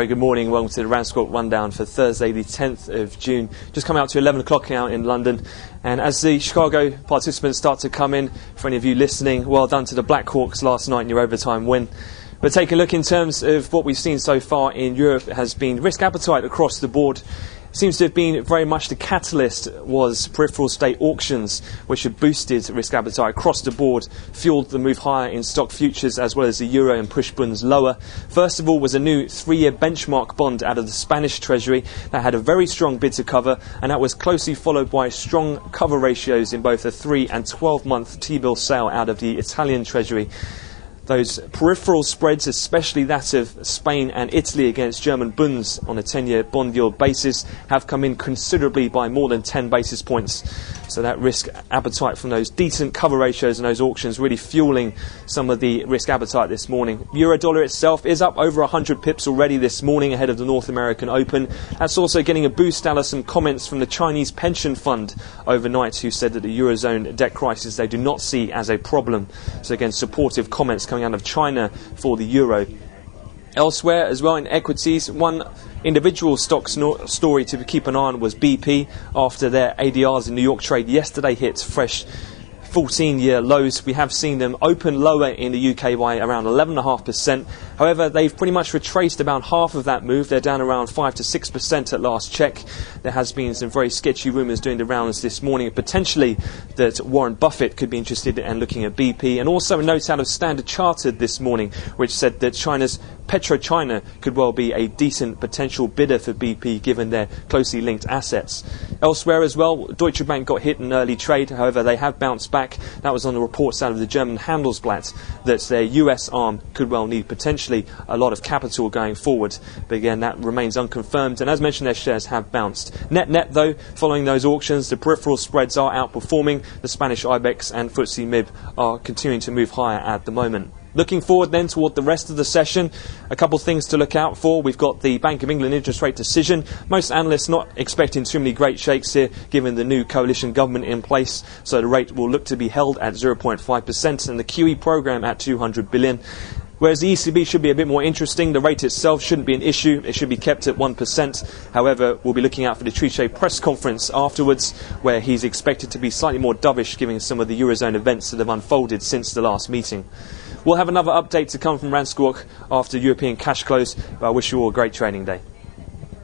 Very good morning, welcome to the RANsquawk rundown for Thursday the 10th of June. Just come out to 11 o'clock now in London, and as the Chicago participants start to come in, for any of you listening, well done to the Blackhawks last night in your overtime win. But take a look in terms of what we've seen so far in Europe. It has been risk appetite across the board. Seems to have been very much the catalyst was peripheral state auctions, which have boosted risk appetite across the board, fueled the move higher in stock futures as well as the euro and pushed bunds lower. First of all was a new 3-year benchmark bond out of the Spanish Treasury that had a very strong bid to cover, and that was closely followed by strong cover ratios in both a 3 and 12-month T-bill sale out of the Italian Treasury. Those peripheral spreads, especially that of Spain and Italy against German bunds on a 10-year bond yield basis, have come in considerably by more than 10 basis points. So that risk appetite from those decent cover ratios and those auctions really fueling some of the risk appetite this morning. Euro dollar itself is up over 100 pips already this morning ahead of the North American Open. That's also getting a boost out of some comments from the Chinese pension fund overnight, who said that the Eurozone debt crisis they do not see as a problem. So again, supportive comments coming out of China for the euro. Elsewhere as well in equities, one individual stock story to keep an eye on was BP after their ADRs in New York trade yesterday hit fresh 14-year lows. We have seen them open lower in the UK by around 11.5%. However, they've pretty much retraced about half of that move. They're down around 5 to 6% at last check. There has been some very sketchy rumours doing the rounds this morning, potentially that Warren Buffett could be interested in looking at BP. And also a note out of Standard Chartered this morning, which said that China's PetroChina could well be a decent potential bidder for BP given their closely linked assets. Elsewhere as well, Deutsche Bank got hit in early trade. However, they have bounced back. That was on the reports out of the German Handelsblatt that their US arm could well need potentially a lot of capital going forward. But again, that remains unconfirmed. And as mentioned, their shares have bounced. Net though, following those auctions, the peripheral spreads are outperforming. The Spanish IBEX and FTSE MIB are continuing to move higher at the moment. Looking forward then toward the rest of the session, a couple of things to look out for. We've got the Bank of England interest rate decision. Most analysts not expecting too many great shakes here given the new coalition government in place. So the rate will look to be held at 0.5% and the QE programme at 200 billion. Whereas the ECB should be a bit more interesting. The rate itself shouldn't be an issue. It should be kept at 1%. However, we'll be looking out for the Trichet press conference afterwards, where he's expected to be slightly more dovish given some of the Eurozone events that have unfolded since the last meeting. We'll have another update to come from RANsquawk after European cash close, but I wish you all a great trading day.